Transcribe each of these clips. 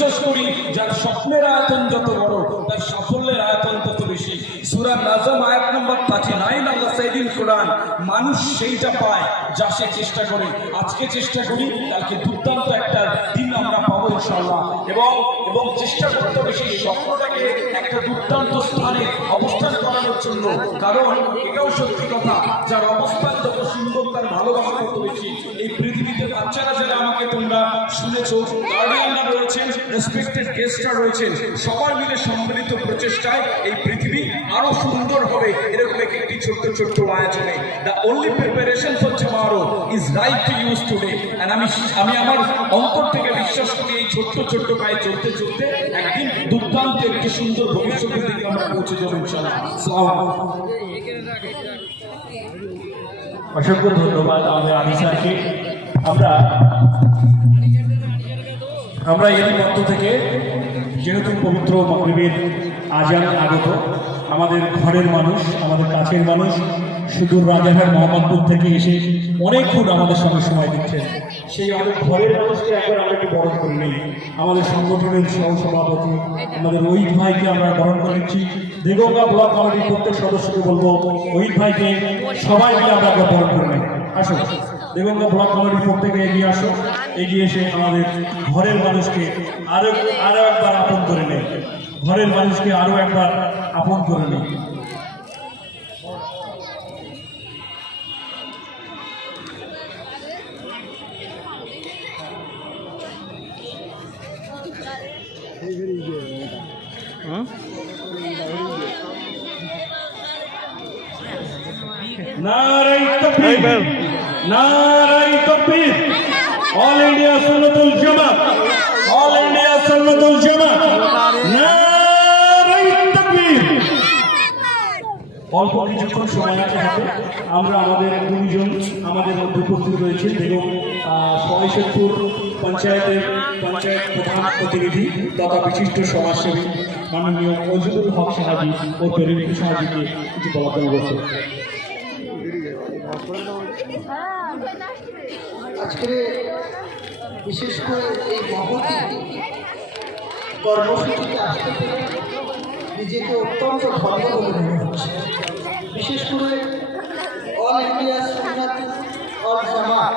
বিশ্বাস করি যার স্বপ্নের আয়তন যত বড় তার সাফল্যের আয়তন তত বেশি। সূরা নাজম আয়াত নম্বর 39 আল্লাহ সাইদিন কোরআন, মানুষ সেইটা পায় যা সে চেষ্টা করে। আজকে চেষ্টা করি, কালকে দুর্দান্ত একটা দিন আমরা পাবো ইনশাআল্লাহ। এবং চেষ্টা করতে হবে সেই স্বপ্নটাকে একটা দুর্দান্ত স্থানে অবস্থান করানোর জন্য। কারণ এটাও সত্যি কথা, যার অবস্থান যত সুন্দর তার ভালোবাসা তত বেশি। এই পৃথিবীতে বাচ্চারা যারা আমাকে তোমরা শুনেছো, গার্ডিয়ানরা রয়েছেন, রেসপেক্টেড গেস্টরা রয়েছেন, সবাই মিলে সম্মিলিত প্রচেষ্টায় এই পৃথিবী আরো সুন্দর হবে এরকম একটি ছোট্ট ছোট্ট আয়োজনে। The only preparation for tomorrow is right to use today. And আমি আমার অন্তর থেকে বিশ্বাস করি এই ছোট্ট ছোট্ট পায়ে চলতে চলতে একদিন দুর্দান্ত একটি সুন্দর ভবিষ্যতের দিকে আমরা পৌঁছে যাবো ইনশাআল্লাহ। অসংখ্য ধন্যবাদ আমাদের আলী স্যারকে। আমরা এরই মধ্য থেকে, যেহেতু পবিত্র মাগরিবের আজান আগত, আমাদের ঘরের মানুষ, আমাদের কাছের মানুষ, সুদূর রাজারহাট মোহাম্মদপুর থেকে এসে অনেকক্ষণ আমাদের সঙ্গে সময় দিচ্ছেন, সেই আমাদের ঘরের মানুষকে একবার আমরা একটু বরণ করে নেই। আমাদের সংগঠনের সহসভাপতি আমাদের ওহিদ ভাইকে আমরা বরণ করে নিচ্ছি। দেগঙ্গা ব্লক কমিটির প্রত্যেক সদস্যকে বলবো ওহিদ ভাইকে সবাই মিলে আমরা একবার বরণ করে নেই। আসো, দেগঙ্গা ব্লক কমিটির প্রত্যেকে এগিয়ে আসো, এগিয়ে এসে আমাদের ঘরের মানুষকে আরো একবার আপন করে নেই, ঘরের মানুষকে আরো একবার আপন করে নেই। নারায়ে তাকবীর, নারায়ে তাকবীর। অল ইন্ডিয়া সুন্নাতুল জামাত, অল ইন্ডিয়া সুন্নাতুল জামাত, নারায়ে তাকবীর। অল্প কিছুক্ষণ সময় আছে হাতে, আমরা আমাদের গুণীজন আমাদের মধ্যে উপস্থিত রয়েছে এবং সয়শেদপুর পঞ্চায়েত প্রধান প্রতিনিধি তথা বিশিষ্ট সমাজসেবী মাননীয় মজিদুল হক সাহাজি ও পেরিনিকু সাহাজিকে কিছু বলার জন্য বলতে। আজকে বিশেষ করে এই মহতি কর্মসূচিতে আসতে পেরে নিজেকে অত্যন্ত ধন্য বলে মনে হচ্ছে। বিশেষ করে অল ইন্ডিয়া সুন্নাত ওয়াল জামাত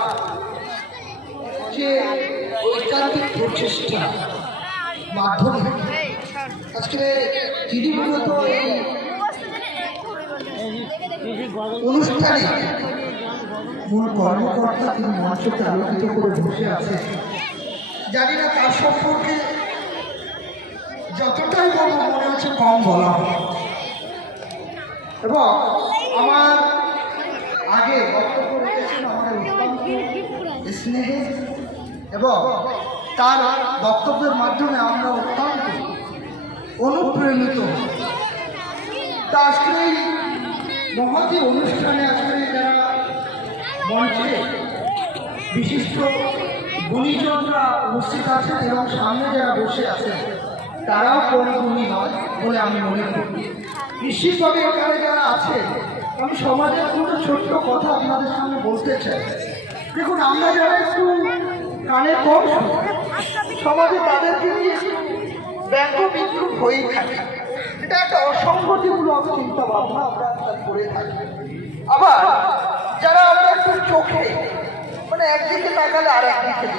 যে ঐকান্তিক প্রচেষ্টা মাধ্যমে আজকে যিনি মূলত এই অনুষ্ঠানে মূল কর্মকর্তা, তিনি মঞ্চকে আলোকিত করে বসে আছে। জানি না তার সম্পর্কে যতটাই বলবো মনে হচ্ছে কম বলা হবে। এবং আমার আগে বক্তব্য রেখেছেন আমাদের অত্যন্ত স্নেহে, এবং তার বক্তব্যের মাধ্যমে আমরা অত্যন্ত অনুপ্রাণিত হই। তা আজকে এই মহতি অনুষ্ঠানে আজকে যারা মঞ্চে বিশিষ্ট গুণীজনরা উপস্থিত আছেন এবং সামনে যারা বসে আছেন তারাও কোনো গুণী নয় বলে আমি মনে করি। নিশ্চিতভাবে এখানে যারা আছেন, আমি সমাজের কোনো ছোট্ট কথা আপনাদের সামনে বলতে চাই। দেখুন, আমরা যারা একটু কানে কম সমাজে তাদেরকে নিয়ে ব্যঙ্গ বিদ্রুপ হয়েই থাকে। এটা একটা অসংগতিমূলক চিন্তা ভাবনা আমরা করে থাকি। আবার যারা আমরা একটু চোখে মানে একদিকে তাকালে আর একদিকে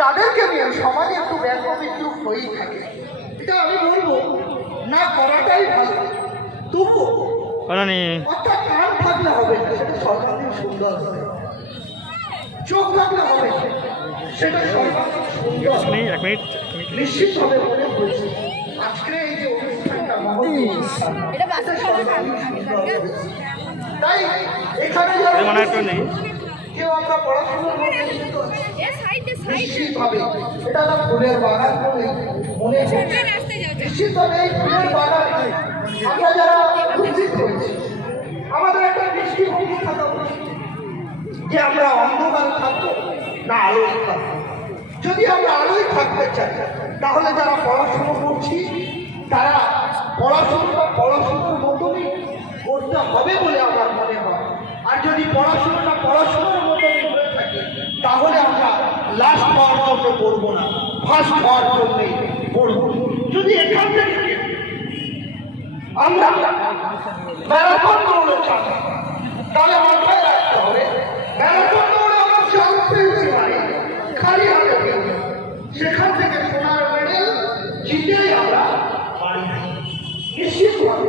তাদেরকে নিয়ে সমাজে একটু ব্যঙ্গ বিদ্রুপ হয়েই থাকে। এটা আমি বলবো না করাটাই ভালো, তবু অর্থাৎ কান থাকলে হবে না, সেটা সর্বাধিক সুন্দর হবে। চোখ থাকলে হবে সেটা সর্বাধিক সুন্দর। নিশ্চিতভাবে মনে হয়েছে আজকে এই যে অনুষ্ঠানটা তাই এখানে কেউ আমরা পড়াশোনার মধ্যে নিশ্চিতভাবে এটা একটা ফুলের বাগান বলে মনে হচ্ছে। নিশ্চিতভাবে এই ফুলের বাগানে আমরা যারা উপস্থিত হয়েছি আমাদের একটা দৃষ্টিভঙ্গি থাকা উচিত যে আমরা অন্ধকার থাকবো না আলোয় থাকবো। যদি আমরা আলোয় থাকতে চাই তাহলে যারা পড়াশুনো করছি তারা পড়াশুনোর মতনই করতে হবে বলে আমার মনে হয়। আর যদি পড়াশোনার মতনই হয়ে থাকে তাহলে আমরা লাস্ট পর্যন্ত করবো না। ফার্স্ট হওয়ার জন্য বলব। যদি এখান থেকে আমরা ম্যারাথন দৌড়ে চালাই, তাহলে মাথায় রাখতে হবে ম্যারাথন দৌড়ে আমরা চান্স পেয়েছি মানে খালি হাতে ফিরব, সেখান থেকে সোনার মেডেল জিতেই আমরা বাড়ি যাই। নিশ্চিতভাবে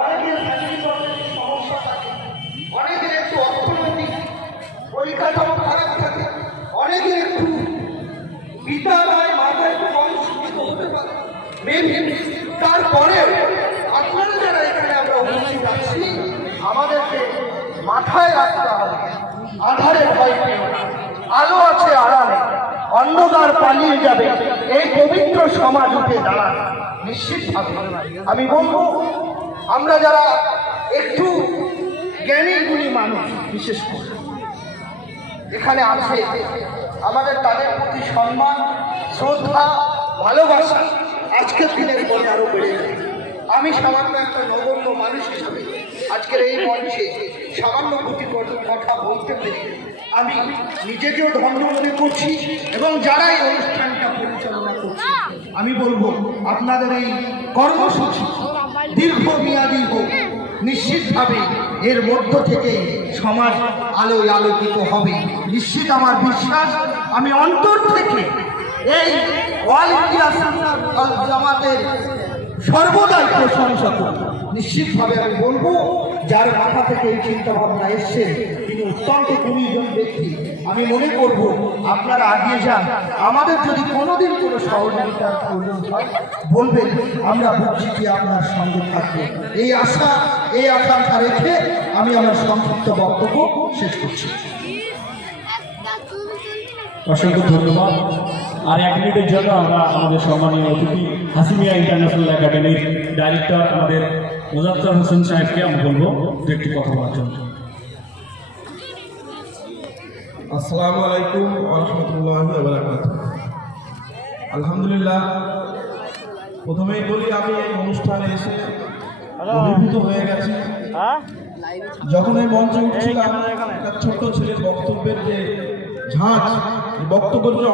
অনেকের ফ্যামিলি সমস্যা থাকে, অনেকের একটু অর্থনৈতিক পরিকাঠামো খারাপ থাকে, অনেকের একটু বিদ্যালয় মাথায় একটু কম শিক্ষিত হতে পারে। তারপরে আপনারা যারা এখানে আমরা উপস্থিত আছি, আমাদেরকে মাথায় রাখতে হবে আধারে ভয় পেও না, আলো আছে আড়ালে, অন্ধকার পালিয়ে যাবে, এই পবিত্র সমাজ উঠে দাঁড়ান। নিশ্চিতভাবে আমি বলবো আমরা যারা একটু জ্ঞানী গুণী মানুষ বিশেষ করে এখানে আছে, আমাদের তাদের প্রতি সম্মান, শ্রদ্ধা, ভালোবাসা আজকের দিনের পরে আরো বেড়ে যায়। আমি সামান্য একটা নগণ্য মানুষ হিসাবে আজকের এই মঞ্চে সামান্য দুটি কথা বলতে পেরে আমি নিজেকেও ধন্য মনে করছি, এবং যারা এই অনুষ্ঠানটা পরিচালনা করছে আমি বলবো আপনাদের এই কর্মসূচি দীর্ঘমেয়াদী হোক, নিশ্চিতভাবে এর মধ্য থেকে সমাজ আলোয় আলোকিত হবে নিশ্চিত আমার বিশ্বাস। আমি অন্তর থেকে এই ওয়াল ইন্ডিয়া জামাতের সর্বদাই প্রশংসা করি। নিশ্চিতভাবে আমি বলবো যার মাথা থেকে এই চিন্তা ভাবনা এসছে তিনি অত্যন্ত গুণীজন ব্যক্তি। আমি মনে করব আপনারা আগিয়ে যান, আমাদের যদি কোনোদিন কোনো সহযোগিতার প্রয়োজন হয় বলবেন, আমরা বুঝছি যে আপনার সঙ্গে থাকবে। এই আশা এই আকাঙ্ক্ষা রেখে আমি আমার সংক্ষিপ্ত বক্তব্য শেষ করছি। অসংখ্য ধন্যবাদ। আর 1 মিনিটের জন্য আমরা আমাদের সম্মানীয় অতিথি হাসিমিয়া ইন্টারন্যাশনাল একাডেমির ডাইরেক্টর আমাদের মুজাফফর হোসেন সাহেবকে আমি বলবো দু একটি কথা বলার জন্য। আসসালামু আলাইকুম ওয়া রাহমাতুল্লাহি ওয়া বারাকাতুহু। আলহামদুলিল্লাহ, প্রথমেই বলি আমি এই অনুষ্ঠানে এসে অভিভূত হয়ে গেছি। যখন এই মঞ্চে উঠছিলাম একটা ছোট্ট ছেলের বক্তব্যের যে ঝাঁজ, বক্তব্যের যে